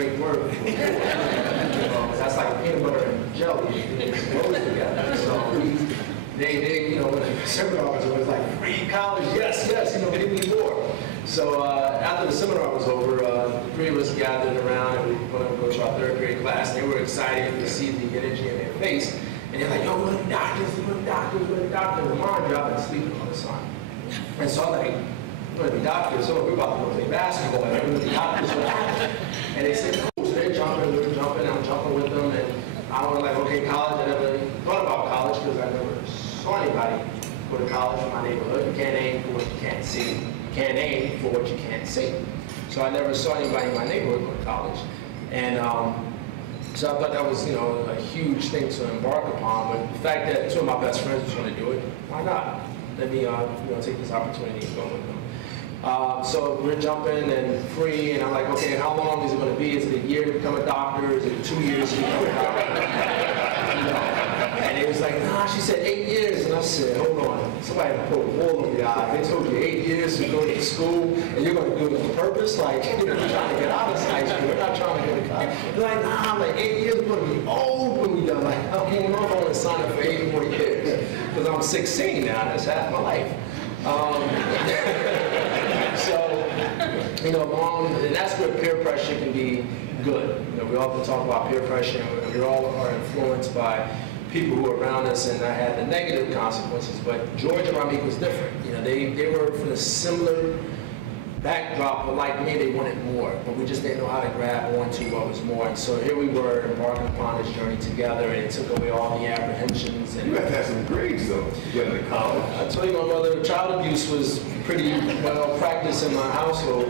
great word for poor. That's like peanut butter and jelly. It goes together. So they when the seminar was over, it was like, free college, yes, give me more. So after the seminar was over, the three of us gathered around and we went to go to our third grade class. They were excited to see the energy in their face. And they're like, yo, we're the doctors, we're the doctors, we're the doctors. And mom dropped and sleeping on the sun. And so I'm like, we're the doctors, so we're about to go play basketball. And we're the doctors, and they said, cool, so they're jumping, we're jumping, I'm jumping with them. And I was like, okay, college. I never thought about college because I never saw anybody go to college in my neighborhood. You can't aim for what you can't see. You can't aim for what you can't see. So I never saw anybody in my neighborhood go to college. And so I thought that was, a huge thing to embark upon. But the fact that two of my best friends was going to do it, why not? Let me, take this opportunity and go with them. So we're jumping and free, and I'm like, okay, how long is it going to be? Is it a year to become a doctor? Is it 2 years to become a doctor? And it was like, nah, she said 8 years. And I said, hold on, somebody put a wall over your eye. They told you 8 years to go to school, and you're going to do it on purpose? Like, you're trying to get out of high school. We're not trying to get to college. They're like, nah, I'm like 8 years, we're going to be old when we done. Like, I'm going to sign up for 8 more years. Because I'm 16 now, that's half my life. And that's where peer pressure can be good. We often talk about peer pressure, and we all are influenced by people who are around us, and that had the negative consequences. But George and Ramik was different. They were from a similar backdrop, but like me, they wanted more. But we just didn't know how to grab onto what was more. And so here we were embarking upon this journey together, and it took away all the apprehensions. And you had to have some grades, though, to get into college. I told you, my mother, child abuse was pretty well practiced in my household.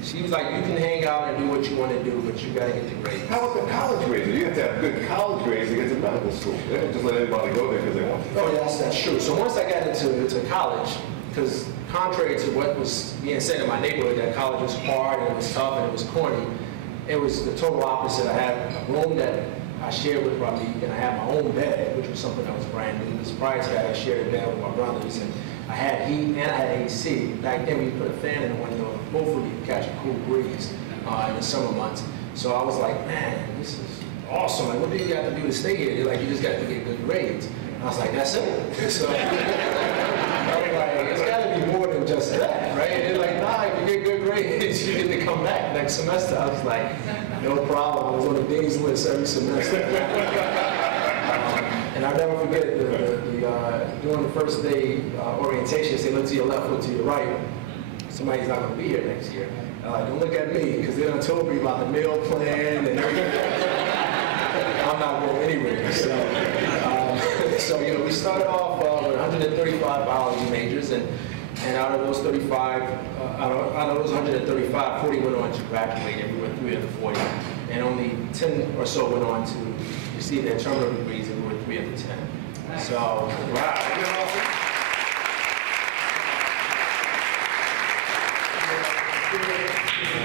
She was like, you can hang out and do what you want to do, but you got to get the grades. How about the college grades? You have to have good college grades to get to medical school. They don't just let anybody go there because they want to. Oh, yes, that's true. So once I got into college, because contrary to what was being said in my neighborhood, that college was hard and it was tough and it was corny, it was the total opposite. I had a room that I shared with Ramik, and I had my own bed, which was something that was brand new. Because prior to that, I shared a bed with my brothers, and I had heat and I had AC. Back then, we put a fan in the window, and hopefully you could catch a cool breeze in the summer months. So I was like, man, this is awesome. Like, what do you got to do to stay here? They're like, you just got to get good grades. And I was like, that's it. So I was like, it's got to be more than just that, right? And they're like, nah, if you get good grades, you get to come back next semester. I was like, no problem. I was on the dean's list every semester. And I'll never forget during the first day orientation, they say, look to your left, look to your right. Somebody's not going to be here next year. I'm like, don't look at me, because they done told me about the meal plan and everything. I'm not going anywhere. So we started off with 135 biology majors, and out of those 35, out of those 135, 40 went on to graduate, and we were 3 of the 40. And only 10 or so went on to receive their terminal degrees, and we were 3 of the 10. So, wow.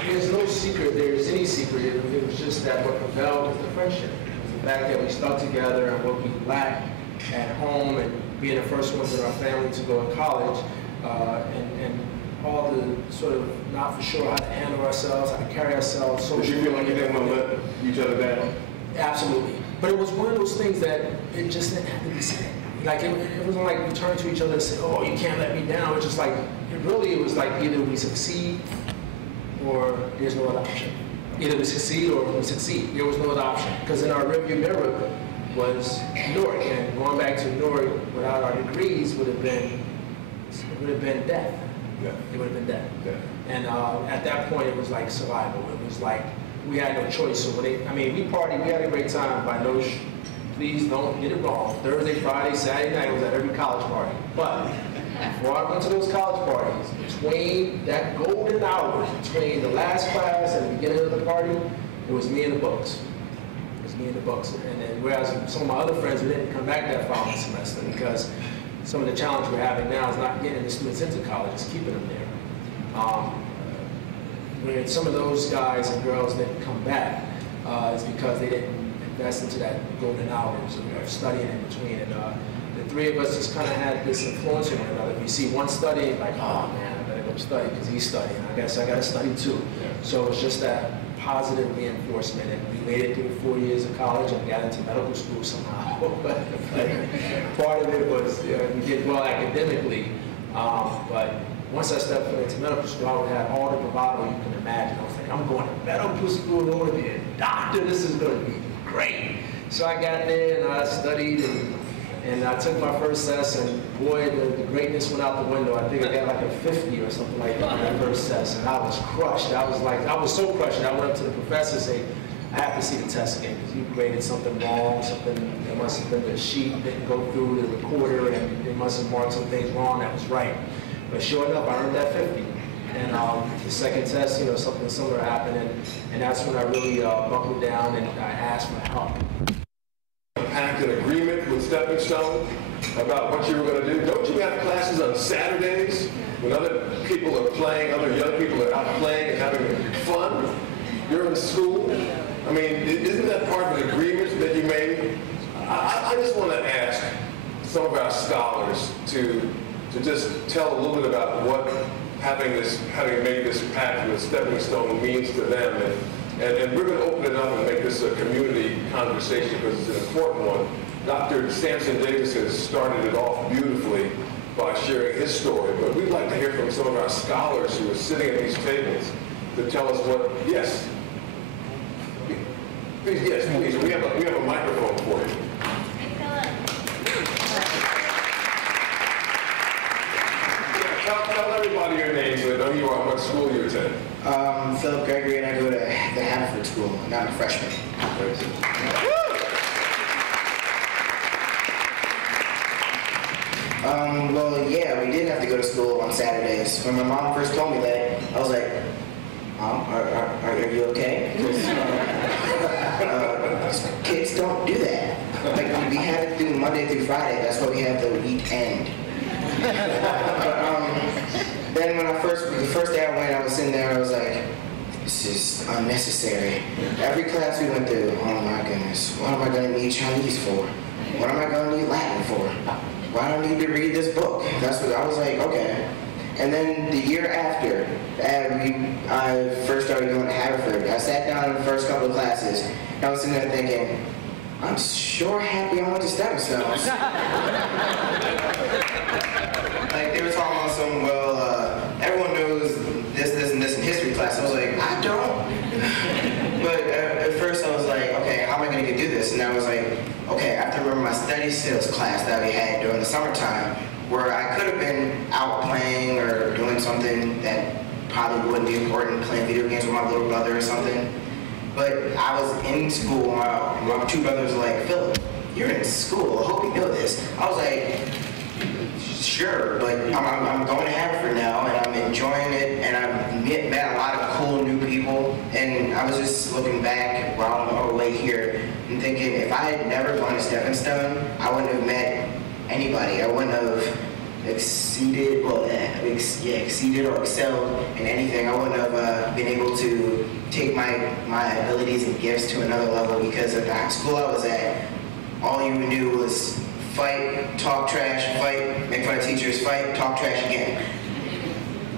There's no secret, there's any secret. It was just that what prevailed was the friendship. It was the fact that we stuck together, and what we lacked at home, and being the first ones in our family to go to college, and all the sort of not for sure how to handle ourselves, how to carry ourselves. Did you feel like you didn't want to let each other down? Absolutely. But it was one of those things that it just didn't have to be said. Like, it wasn't like we turned to each other and said, oh, you can't let me down. It was just like, it was like either we succeed or there's no other option. Either we succeed or we succeed. There was no other option. Because in our rearview mirror was Newark, and going back to Newark without our degrees would have been death. Yeah. It would have been death. Yeah. And at that point, it was like survival. It was like we had no choice. So we partied, we had a great time. By no, please don't get it wrong. Thursday, Friday, Saturday night was at every college party. But before I went to those college parties, between that golden hour, between the last class and the beginning of the party, it was me and the books. It was me and the books. And then whereas some of my other friends didn't come back that following semester, because some of the challenge we're having now is not getting the students into college, it's keeping them there. When some of those guys and girls didn't come back, it's because they didn't invest into that golden hours of studying in between. And the three of us just kind of had this influence on one another. If you see one studying, like, oh man, I better go study because he's studying. I guess I got to study too. So it's just that positive reinforcement. And we made it through 4 years of college and got into medical school somehow. But part of it was we did well academically. But once I stepped foot into medical school, I would have all the bravado you can imagine. I was like, I'm going to medical school, I'm going to be a doctor, this is going to be great. So I got there and I studied and I took my first test and boy, the greatness went out the window. I think I got like a 50 or something like that on that first test and I was crushed. I was so crushed that I went up to the professor and said, I have to see the test again because you graded something wrong, it must have been the sheet didn't go through the recorder and they must have marked some things wrong that was right. But sure enough, I earned that 50. And the second test, something similar happened, and that's when I really buckled down and I asked for help. Pact an agreement with Steppingstone about what you were going to do. Don't you have classes on Saturdays when other people are playing, other young people are out playing and having fun? You're in school. I mean, isn't that part of the agreement that you made? I just want to ask some of our scholars to just tell a little bit about what having made this pact with Steppingstone means to them. And we're going to open it up and make this a community conversation because it's an important one. Dr. Sampson Davis has started it off beautifully by sharing his story, but we'd like to hear from some of our scholars who are sitting at these tables to tell us what, yes. Please, yes, please. We have a microphone for you. Tell everybody your name so they know who you are, what school you attend. Philip Gregory, and I go to the Haverford School, and I'm a freshman. Well, yeah, we did have to go to school on Saturdays. When my mom first told me that, I was like, Mom, are you okay? Kids don't do that. Like, we had to do Monday through Friday. That's why we have the weekend. Then when the first day I went, I was sitting there, I was like, this is unnecessary. Every class we went through, oh my goodness, what am I going to need Chinese for? What am I going to need Latin for? Why do I need to read this book? That's what I was like, okay. And then the year after, I first started going to Haverford. I sat down in the first couple of classes, and I was sitting there thinking, I'm sure happy I went to Steppingstone. Like, they were talking about some, everyone knows this, and this in history class. I was like, I don't. But at first I was like, okay, how am I going to do this? And I was like, okay, I have to remember my study skills class that we had during the summertime, where I could have been out playing or doing something that probably wouldn't be important, playing video games with my little brother or something. But I was in school, my two brothers were like, Philip, you're in school, I hope you know this. I was like, sure, but I'm going to Haverford now, and I'm enjoying it, and I've met a lot of cool new people, and I was just looking back while I'm on my way here and thinking, if I had never gone to Steppingstone, I wouldn't have met anybody. I wouldn't have exceeded or excelled in anything. I wouldn't have been able to take my abilities and gifts to another level, because at the school I was at, all you knew was fight, talk trash, fight, make fun of teachers, fight, talk trash again.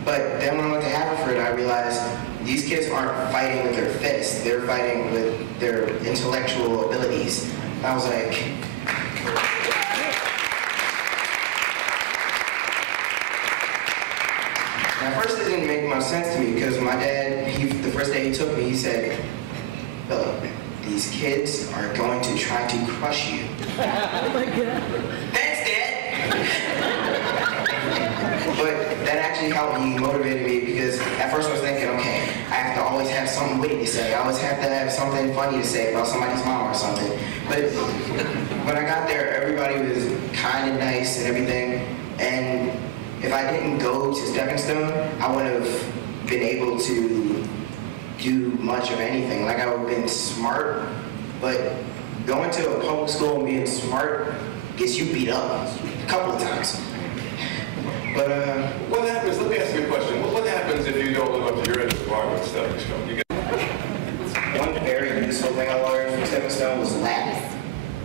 But then when I went to Haverford, I realized these kids aren't fighting with their fists, they're fighting with their intellectual abilities. I was like, at first it didn't make much sense to me, because my dad, the first day he took me, he said, Philip, these kids are going to try to crush you. Oh my God. Thanks, Dad! But that actually helped me, motivated me, because at first I was thinking, okay, I have to always have something witty to say. I always have to have something funny to say about somebody's mom or something. But when I got there, everybody was kind of nice and everything. And if I didn't go to Steppingstone, I wouldn't have been able to do much of anything. Like, I would have been smart, but going to a public school and being smart gets you beat up a couple of times. But what happens? Let me ask you a question. What happens if you don't live up to your end of the bargain with Steppingstone? One very useful thing I learned from Steppingstone was Latin,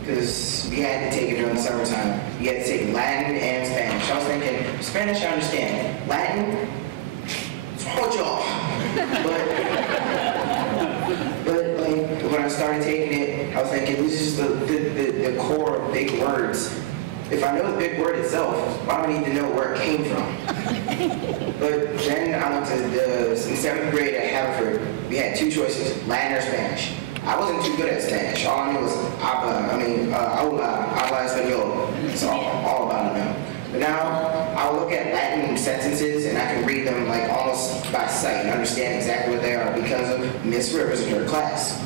because we had to take it during the summertime. We had to take Latin and Spanish. I was thinking, Spanish I understand. Latin, with y'all? But like, when I started taking it, I was thinking, this is the core of big words. If I know the big word itself, why do I need to know where it came from? But then I went to in 7th grade at Haverford, we had 2 choices, Latin or Spanish. I wasn't too good at Spanish. All I knew was hola, español. That's all about it now. But now, I'll look at Latin sentences and I can read them like almost by sight and understand exactly what they are because of Miss Rivers in her class.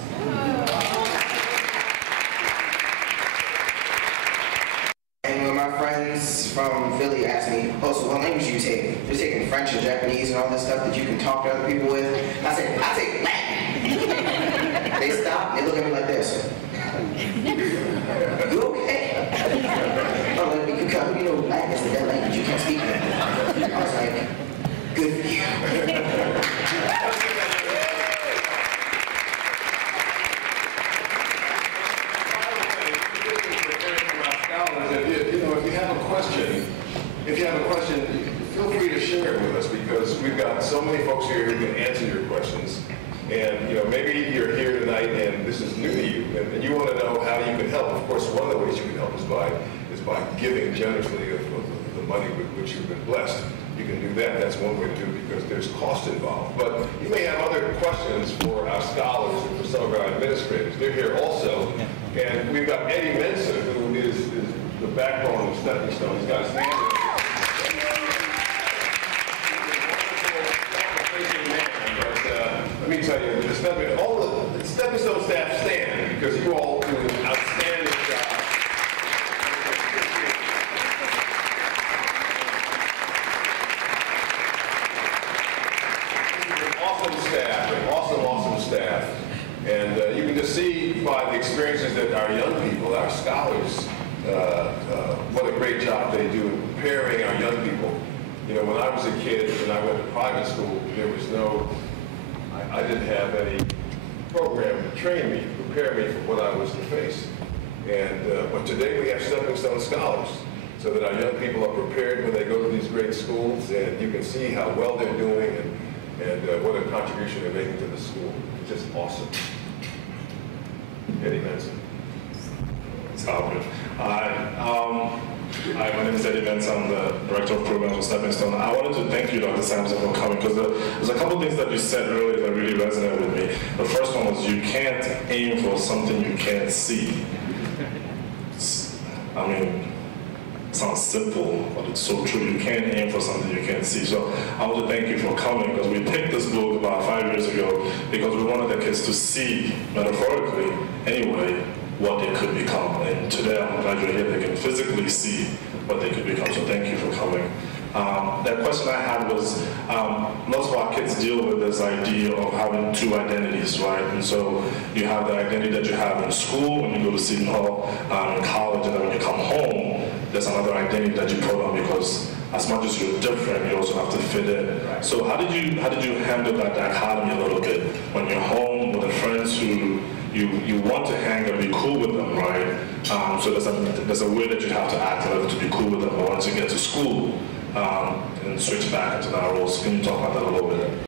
And when my friends from Philly asked me, oh, so what language do you take? You're taking French or Japanese and all this stuff that you can talk to other people with? I said, I take Latin. They stop, they look at me like this. You okay? Oh, because you know Latin is the dead language, you can't speak it. I was like, good for you. If you have a question, feel free to share it with us because we've got so many folks here who can answer your questions. And maybe you're here tonight and this is new to you, and you want to know how you can help. Of course, one of the ways you can help is by giving generously of the money with which you've been blessed. You can do that. That's one way to do it because there's cost involved. But you may have other questions for our scholars and for some of our administrators. They're here also. And we've got Eddie Mensa, who is the backbone of Steppingstone. He's got his name. Let me tell you, all the Steppingstone staff stand because you all do an outstanding job. Awesome staff. And you can just see by the experiences that our young people, our scholars, what a great job they do in preparing our young people. When I was a kid and I went to private school, there was I didn't have any program to train me, prepare me for what I was to face. But today we have Steppingstone Scholars, so that our young people are prepared when they go to these great schools, and you can see how well they're doing and what a contribution they're making to the school. It's just awesome. Eddie Manson. Sound good. Hi, my name is Eddie Benz. I'm the Director of Programs at Steppingstone. I wanted to thank you, Dr. Sampson, for coming because there's a couple things that you said earlier that really resonated with me. The first one was you can't aim for something you can't see. I mean, it sounds simple, but it's so true. You can't aim for something you can't see. So I want to thank you for coming because we picked this book about 5 years ago because we wanted the kids to see, metaphorically anyway, what they could become. And today I'm glad you're here. They can physically see what they could become. So thank you for coming. That question I had was, lots of our kids deal with this idea of having 2 identities, right? And so you have the identity that you have in school when you go to Seton Hall, in college, and then when you come home, there's another identity that you put on because as much as you're different, you also have to fit in. So how did you handle that dichotomy a little bit when you're home with the friends who you want to hang and be cool with them, right? So there's a way that you have to act in order to be cool with them. But once you get to school and switch back into that roles, can you talk about that a little bit?